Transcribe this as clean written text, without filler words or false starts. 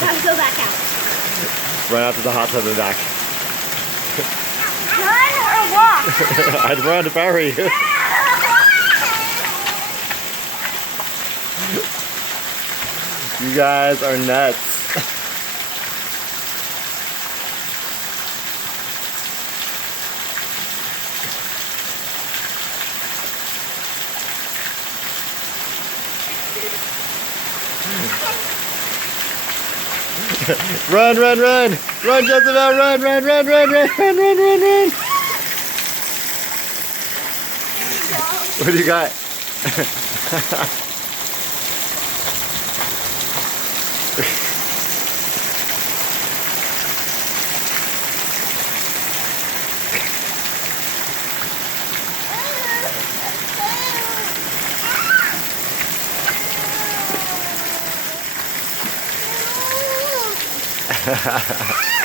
Time to go back out. Run out to the hot tub and back. Run or walk? I'd run if I were you. You guys are nuts. Run, run, run! Run, Jezebel, run, run, run, run, run, run, run, run, run! What do you got? Ha ha ha.